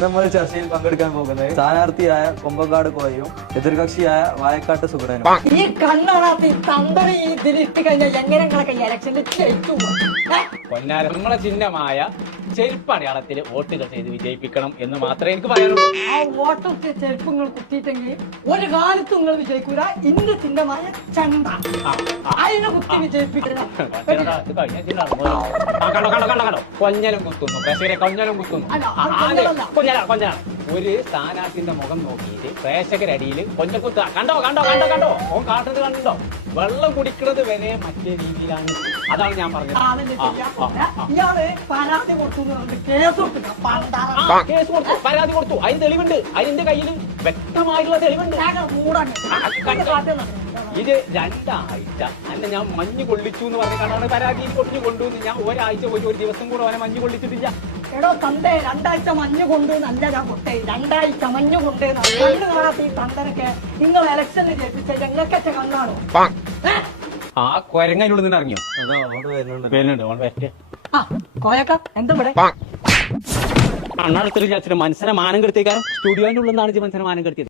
നമ്മൾ ചർച്ചയിൽ പങ്കെടുക്കാൻ പോകുന്നത് സ്ഥാനാർത്ഥിയായ കൊമ്പങ്കാട് കോയയും എതിർകക്ഷിയായ വായക്കാട്ട് സുഗതനും. ഈ കണ്ണാണാത്ത തന്ത്രി ഇതിലിട്ട് കഴിഞ്ഞാൽ എങ്ങനെ ഇലക്ഷനിൽ ജയിച്ചു? പൊന്നാരങ്ങളെ ചിഹ്നമായ ചെരുപ്പടയാളത്തിൽ വോട്ടുകൾ ചെയ്ത് വിജയിപ്പിക്കണം എന്ന് മാത്രമേ എനിക്ക് പറയാനുള്ളൂ. ആ വോട്ടൊക്കെ ചെരുപ്പങ്ങൾ കുത്തിയിട്ടെങ്കിൽ ഒരു കാലത്തും നിങ്ങൾ വിജയിക്കൂല. ഇന്ന് ചിഹ്നമായ ചണ്ട അതിനെ കുത്തി വിജയിപ്പിക്കണം. കൊഞ്ഞലും കുത്തുന്നു, പ്രേക്ഷകരെ കൊഞ്ഞലും കുത്തുന്നു. കൊഞ്ഞലാണ് ഒരു സ്ഥാനാർത്ഥിന്റെ മുഖം നോക്കിയിട്ട് പ്രേക്ഷകരടിയിൽ കൊഞ്ഞക്കുത്ത കണ്ടോ കണ്ടോ കണ്ടോ കണ്ടോ ഓൻ കാട്ടുന്നത് കണ്ടോ? വെള്ളം കുടിക്കുന്നത് വരെ മറ്റേ രീതിയിലാണ്. അതാണ് ഞാൻ പറഞ്ഞത്. ഇയാള് പരാതി കൊടുത്തു, കേസ് കൊടുത്തു, പരാതി കൊടുത്തു. അതിന് തെളിവുണ്ട്. അതിന്റെ കയ്യിൽ വ്യക്തമായിട്ടുള്ള തെളിവുണ്ട്. ഇത് 2 ആഴ്ച അല്ല ഞാൻ മഞ്ഞ് കൊള്ളിച്ചു എന്ന് പറഞ്ഞിട്ടാണ് പരാതി കൊടിഞ്ഞു കൊണ്ടുവന്ന്. ഞാൻ ഒരാഴ്ച പോയി ഒരു ദിവസം കൂടെ അവനെ മഞ്ഞ് കൊള്ളിച്ചിട്ടില്ല. എടോ തന്തേ 2 ആഴ്ച മഞ്ഞ് കൊണ്ട് നല്ല ഞാൻ കൊട്ടേ 2 ആഴ്ച മഞ്ഞ് കൊണ്ട് കണ്ണ് കാണാത്ത ഈ തന്തനൊക്കെ നിങ്ങൾ ഇലക്ഷനിൽ ജയിപ്പിച്ച ഞങ്ങൾക്കൊക്കെ കണ്ണാണോ? ആ കൊരങ്ങനുള്ളിൽ നിന്ന് ഇറങ്ങിയോ? വരുന്നുണ്ട്. ആ കോയക്ക എന്താ ഇവിടെ അണ്ണാടുത്തൊരു മനസ്സിനെ മാനം കെടുത്തേക്കാരും സ്റ്റുഡിയോന്റെ ഉള്ളിൽ നിന്നാണ് മനസ്സിനെ മാനം കെടുത്തിയത്.